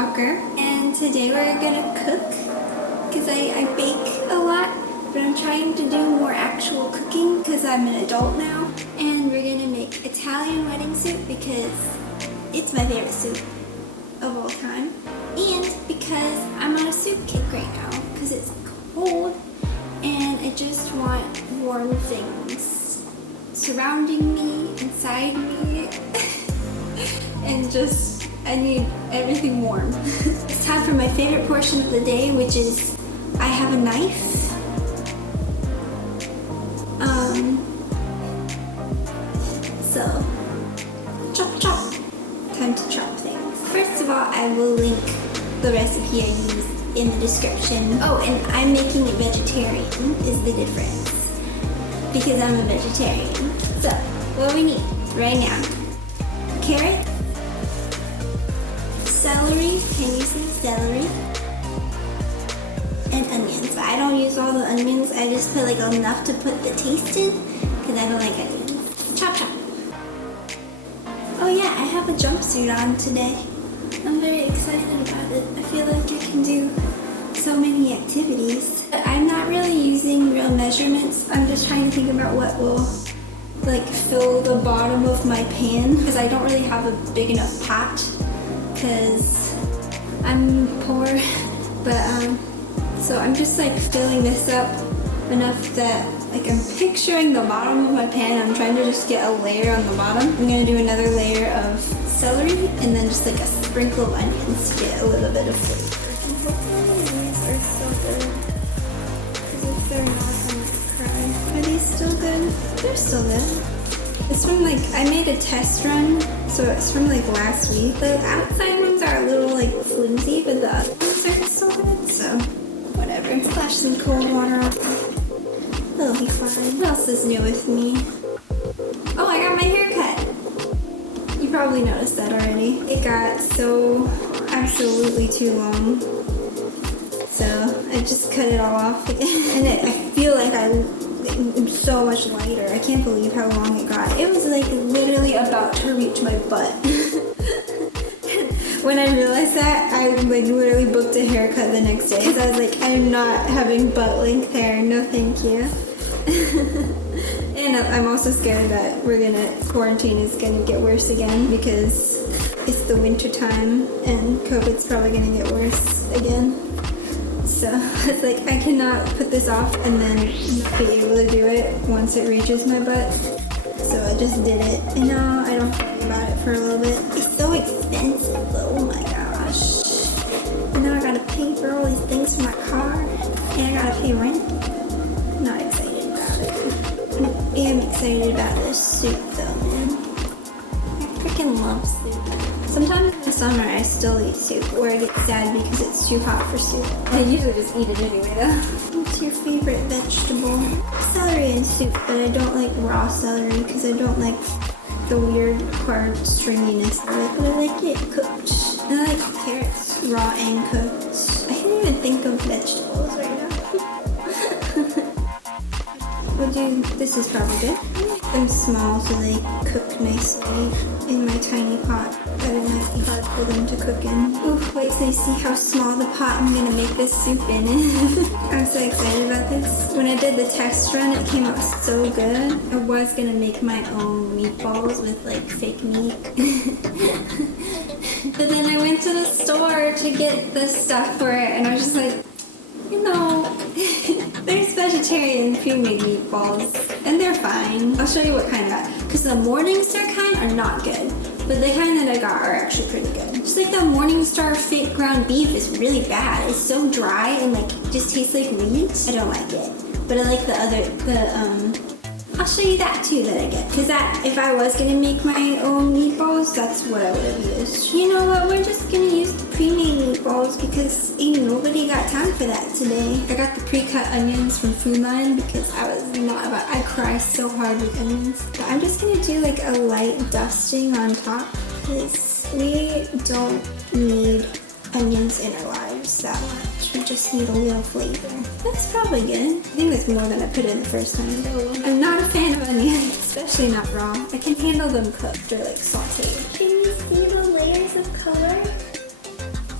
Walker, and today we're gonna cook because I bake a lot, but I'm trying to do more actual cooking because I'm an adult now. And we're gonna make Italian wedding soup because it's my favorite soup of all time, and because I'm on a soup kick right now because it's cold and I just want warm things surrounding me, inside me, and just I need everything warm. It's time for my favorite portion of the day, which is I have a knife. So chop chop. Time to chop things. First of all, I will link the recipe I use in the description. Oh, and I'm making it vegetarian is the difference because I'm a vegetarian. So what we need right now: carrot, celery, can you see celery? And onions. But I don't use all the onions, I just put like enough to put the taste in because I don't like onions. Chop chop. Oh yeah, I have a jumpsuit on today. I'm very excited about it. I feel like I can do so many activities. But I'm not really using real measurements. I'm just trying to think about what will like fill the bottom of my pan because I don't really have a big enough pot because I'm poor. But so I'm just like filling this up enough that like I'm picturing the bottom of my pan. I'm trying to just get a layer on the bottom. I'm gonna do another layer of celery and then just like a sprinkle of onions to get a little bit of flavor. And hopefully these are so good. Because if they're not, I'm gonna cry. Are these still good? They're still good. It's from like, I made a test run, so it's from like last week. The outside ones are a little like flimsy, but the other ones are still good, so whatever. Splash some cold water on. It'll be fine. What else is new with me? Oh, I got my hair cut. You probably noticed that already. It got so absolutely too long. So I just cut it all off again. And I feel like I'm so much lighter. I can't believe how long it got. It was like literally about to reach my butt. When I realized that, I like literally booked a haircut the next day because I was like, I'm not having butt length hair. No, thank you. And I'm also scared that quarantine is gonna get worse again because it's the winter time and COVID's probably gonna get worse again. So it's like I cannot put this off and then not be able to do it once it reaches my butt. So I just did it, and now I don't have to worry about it for a little bit. It's so expensive though, oh my gosh. And now I gotta pay for all these things for my car, and I gotta pay rent. Not excited about it. I am excited about this soup though, man. I freaking love soup. Sometimes in the summer I still eat soup, or I get sad because it's too hot for soup. I usually just eat it anyway though. What's your favorite vegetable? Celery and soup, but I don't like raw celery because I don't like the weird hard stringiness of it, but I like it cooked. And I like carrots raw and cooked. I can't even think of vegetables right now. This is probably good. I like them small so they cook nicely in my tiny pot, but it might be hard for them to cook in. Ooh, wait till you see how small the pot I'm gonna make this soup in. I'm so excited about this. When I did the test run, it came out so good. I was gonna make my own meatballs with like fake meat. But then I went to the store to get the stuff for it, and I was just like, you know, there's vegetarian pre-made meatballs, and they're fine. I'll show you what kind I got, because the Morningstar kind are not good, but the kind that I got are actually pretty good. Just like the Morningstar fake ground beef is really bad. It's so dry and like just tastes like weeds. I don't like it, but I like I'll show you that too that I get. Because if I was going to make my own meatballs, that's what I would have used. You know what, we're just going to use the pre-made meatballs because ain't nobody got time for that today. I got the pre-cut onions from Food Line because I cry so hard with onions. But I'm just going to do like a light dusting on top because we don't need onions in our lives that much. We just need a little flavor. That's probably good. I think that's more than I put in the first time. I'm not a fan of onions, especially not raw. I can handle them cooked or like sauteed. Can you see the layers of color?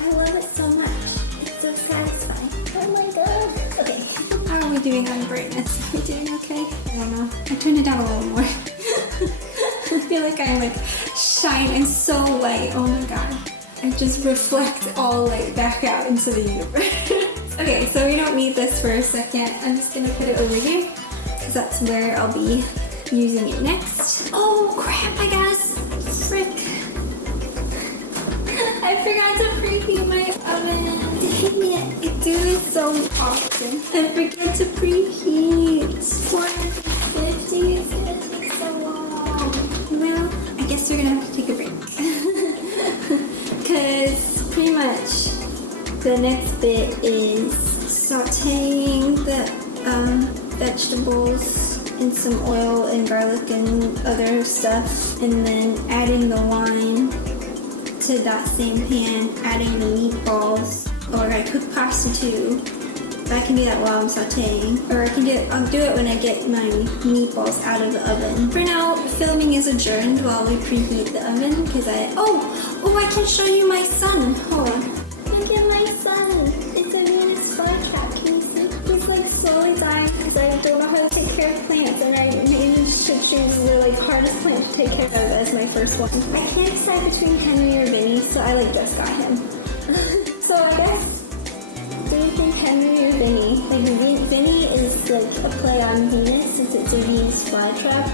I doing on brightness? Are we doing okay? I don't know. I turned it down a little more. I feel like I'm like I'm so light. Oh my god. I just reflect all light back out into the universe. Okay, so we don't need this for a second. I'm just gonna put it over here because that's where I'll be using it next. Oh crap, I got frick. I forgot to preheat my oven. I do this so often. I forget to preheat. 450 is gonna take so long. Well, I guess we're gonna have to take a break. Because pretty much the next bit is sauteing the vegetables in some oil and garlic and other stuff, and then adding the wine to that same pan, adding the meatballs, or I cook pasta too. I can do that while I'm sauteing, or I'll do it when I get my meatballs out of the oven. For now, filming is adjourned while we preheat the oven because I can show you my son. Hold on. Look at my son. It's a Venus flytrap. Can you see? He's like slowly dying because I don't know how to take care of plants, and I managed to choose the hardest plant to take care of as my first one. I can't decide between Henry or Vinny, so I just got him. So I guess, do you think Henry or Vinny? Vinny is a play on Venus since it's a Venus flytrap,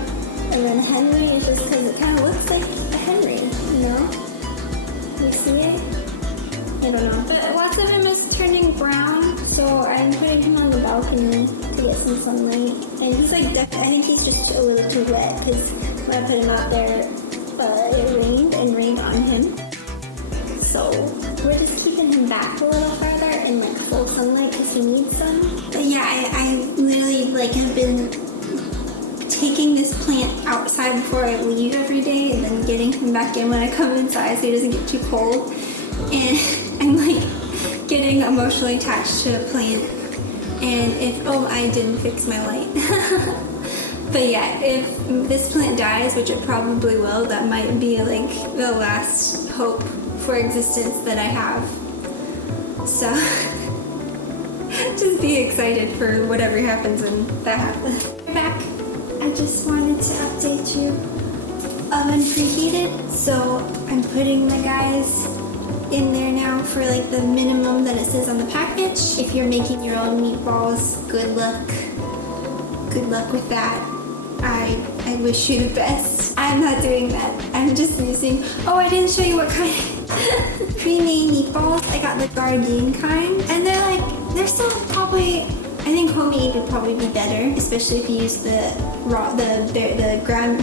and then Henry is just because it kind of looks like a Henry, you know? You see it? I don't know. But lots of him is turning brown, so I'm putting him on the balcony to get some sunlight. And he's I think he's just a little too wet because when I put him out there, it rained on him. So we're just keeping him back a little further in full sunlight because he needs some. But yeah, I literally have been taking this plant outside before I leave every day and then getting him back in when I come inside so he doesn't get too cold. And I'm getting emotionally attached to a plant. And I didn't fix my light. But yeah, if this plant dies, which it probably will, that might be the last hope for existence that I have. So just be excited for whatever happens when that happens. We're back. I just wanted to update you. Oven preheated, so I'm putting my guys in there now for the minimum that it says on the package. If you're making your own meatballs, good luck. Good luck with that. I wish you the best. I'm not doing that. I'm just using, I didn't show you what kind. Pre-made meatballs. I got the Gardein kind, and they're still probably, I think homemade would probably be better, especially if you use the ground,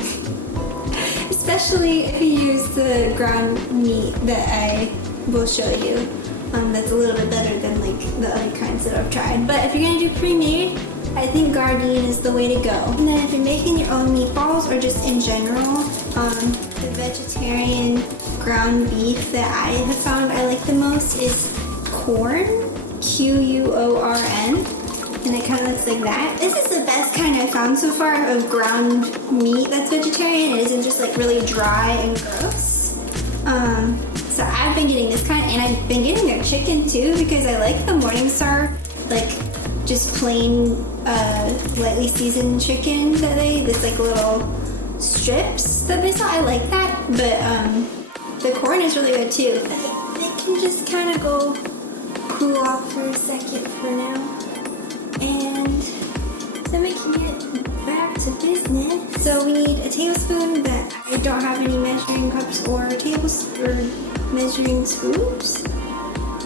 especially if you use the ground meat that I will show you. That's a little bit better than the other kinds that I've tried. But if you're gonna do pre-made, I think Gardein is the way to go. And then if you're making your own meatballs or just in general, the vegetarian ground beef that I have found I like the most is Quorn, Quorn, and it kind of looks like that. This is the best kind I've found so far of ground meat that's vegetarian. It isn't just really dry and gross. So I've been getting this kind, and I've been getting their chicken too because I like the Morningstar, just plain lightly seasoned chicken that this little strips that they sell. I like that, but the corn is really good too. They can just kind of go cool off for a second for now, and then we can get back to business. So we need a tablespoon, but I don't have any measuring cups or measuring spoons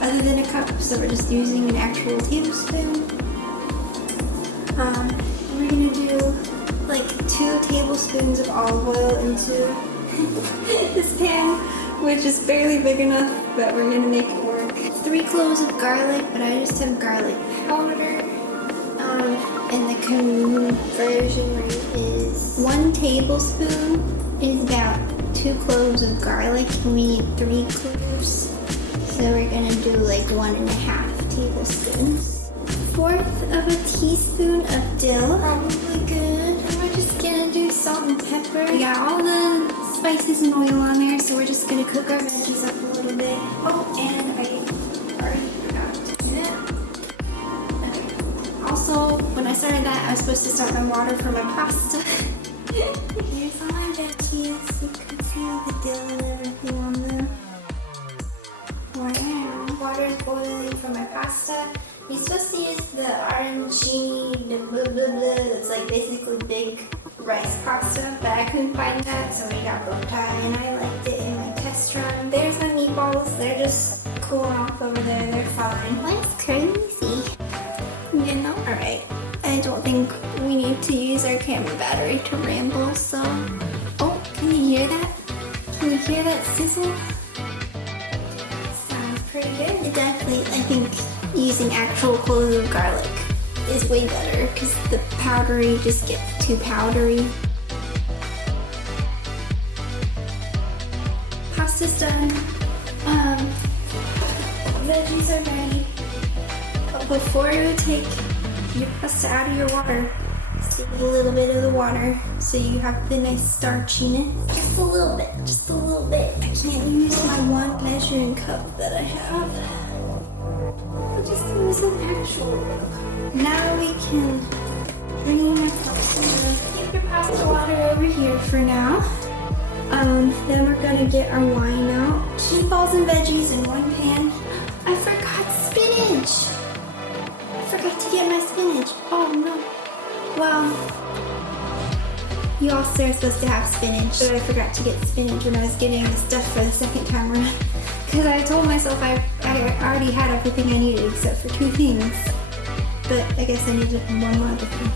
other than a cup, so we're just using an actual tablespoon. We're gonna do 2 tablespoons of olive oil into this pan, which is barely big enough, but we're gonna make it work. 3 cloves of garlic, but I just have garlic powder. And the conversion rate is 1 tablespoon is about 2 cloves of garlic, and we need 3 cloves. So we're gonna do 1.5 tablespoons. 1/4 of a teaspoon of dill, probably good. And we're just gonna do salt and pepper. We got all the spices and oil on there, so we're just gonna cook our veggies up a little bit. Oh, and I already forgot to do that. Okay. Also, when I started that, I was supposed to start my water for my pasta. Here's all my veggies. You can see the dill and everything on them. Wow. Water is boiling for my pasta. You're supposed to use the arancini, the blah blah blah. It's like basically big rice pasta, but I couldn't find that, so we got bow tie, and I liked it in my test run. There's my meatballs. They're just cooling off over there. They're fine. That's crazy. You know? Alright. I don't think we need to use our camera battery to ramble, so... Oh, can you hear that? Can you hear that sizzle? Sounds pretty good. It definitely, I think, using actual cloves of garlic is way better, because the powdery just gets too powdery. Pasta's done. Veggies are ready. But before you take your pasta out of your water, save a little bit of the water so you have the nice starchiness. Just a little bit, just a little bit. I can't use my one measuring cup that I have. I just use an actual cup. Now we can bring our pasta. Keep your pasta water over here for now. Then we're gonna get our wine out. Meatballs and veggies in one pan. I forgot spinach. I forgot to get my spinach. Oh no. Well, you also are supposed to have spinach, but I forgot to get spinach when I was getting the stuff for the second time around. Because I told myself I already had everything I needed except for 2 things. But I guess I needed one more other thing.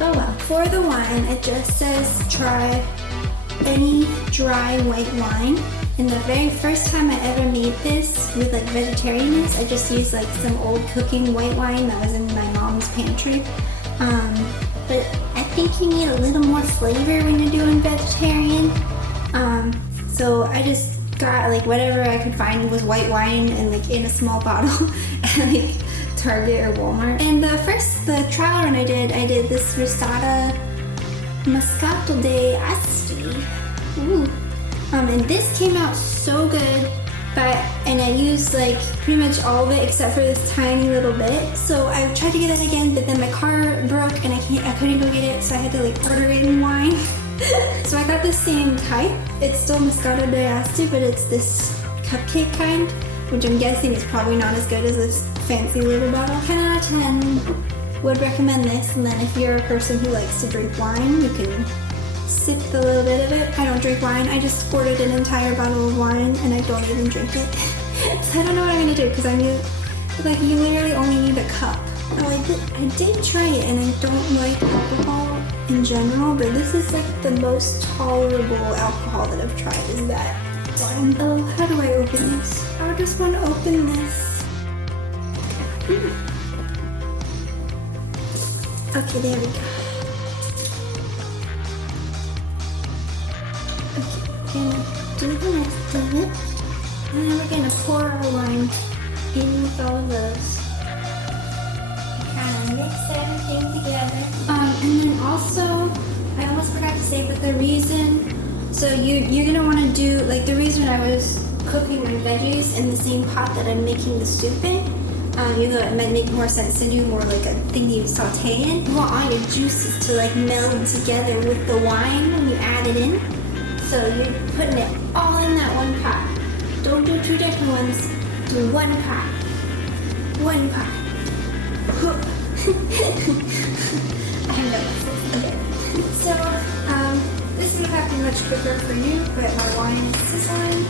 Oh well. For the wine, it just says try any dry white wine. And the very first time I ever made this with like vegetarianness, I just used like some old cooking white wine that was in my mom's pantry. But I think you need a little more flavor when you're doing vegetarian. So I just got like whatever I could find was white wine and like in a small bottle at like Target or Walmart. And the trial run I did this Risata Moscato d'Asti. Ooh. And this came out so good, and I used like pretty much all of it except for this tiny little bit. So I tried to get that again, but then my car broke and I couldn't go get it, so I had to like order it in wine. So I got the same type. It's still Moscato d'Asti, but it's this cupcake kind, which I'm guessing is probably not as good as this fancy little bottle. 10 out of 10 would recommend this, and then if you're a person who likes to drink wine, you can sip a little bit of it. I don't drink wine. I just ordered an entire bottle of wine and I don't even drink it. So I don't know what I'm gonna do because I knew like you literally only need a cup. Oh, I did try it and I don't like alcohol in general, but this is like the most tolerable alcohol that I've tried is that wine. Oh, how do I open this? I just want to open this. Okay, there we go. Gonna do the rest of it, and then we're gonna pour our wine in with all of those. Kind of mix everything together. And then also, I almost forgot to say, but the reason, so you're gonna want to do like the reason I was cooking my veggies in the same pot that I'm making the soup in. Even though it might make more sense to do more like a thing you saute in. You want all your juices to like meld together with the wine when you add it in. So you're putting it all in that one pot. Don't do 2 different ones. Do one pot. One pot. I have no idea. So, this is not be much quicker for you, but my wine is sizzling.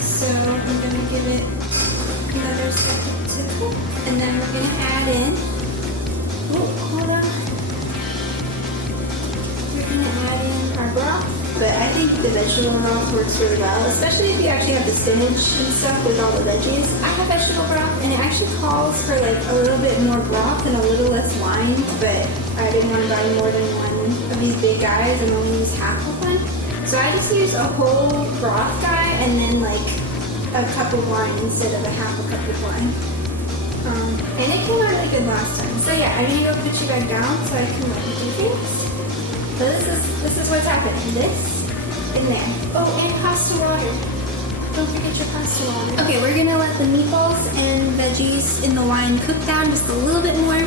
So I'm gonna give it another second to cook. And then we're gonna add in, hold on. We're gonna add in our broth. But I think the vegetable broth works really well, especially if you actually have the spinach and stuff with all the veggies. I have vegetable broth, and it actually calls for like a little bit more broth and a little less wine, but I didn't want to buy more than one of these big guys and only use half of one. So I just used a whole broth guy and then like a cup of wine instead of a half a cup of wine. And it came out really good last time. So yeah, I'm gonna go put you back down so I can let you do things. So this is what's happening. This and there. Oh, and pasta water. Don't forget your pasta water. Okay, we're gonna let the meatballs and veggies in the wine cook down just a little bit more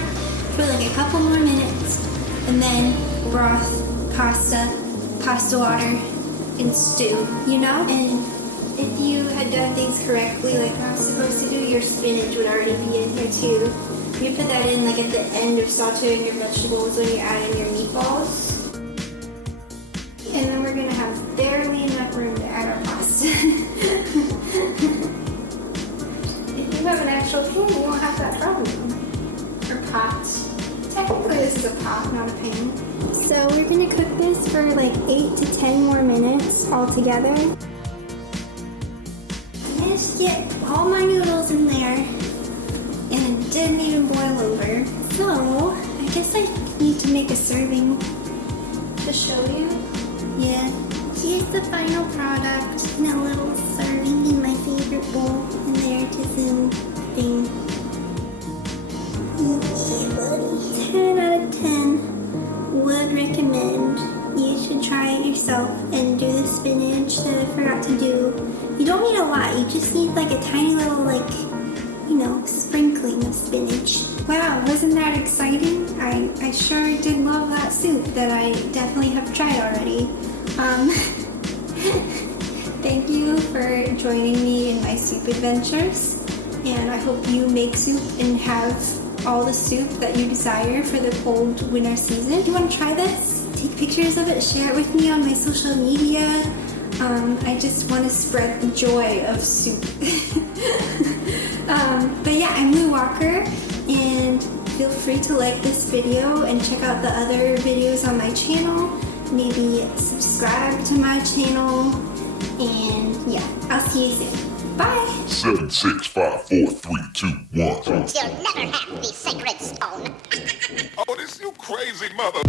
for like a couple more minutes, and then broth, pasta water, and stew, you know? And if you had done things correctly, like I was supposed to do, your spinach would already be in here too. You put that in like at the end of sauteing your vegetables when you add in your meatballs. And then we're gonna have barely enough room to add our pasta. If you have an actual pan, you won't have that problem. Or pot. Technically this is a pot, not a pan. So we're gonna cook this for like 8 to 10 more minutes altogether. I managed to get all my noodles in there, and it didn't even boil over. So I guess I need to make a serving to show you. Yeah, here's the final product in a little serving in my favorite bowl, and there to zoom thing. Yeah, buddy. 10 out of 10. Would recommend. You should try it yourself and do the spinach that I forgot to do. You don't need a lot. You just need like a tiny little sprinkling of spinach. Wow, wasn't that exciting? I sure did love that soup that I definitely have tried already. Thank you for joining me in my soup adventures, and I hope you make soup and have all the soup that you desire for the cold winter season. If you want to try this, take pictures of it, share it with me on my social media. I just want to spread the joy of soup. But yeah, I'm Lou Walker, and feel free to like this video and check out the other videos on my channel. Maybe subscribe to my channel, and yeah, I'll see you soon. Bye! 7, 6, 5, 4, 3, 2, 1. You'll never have the sacred stone. Oh, this you crazy mother.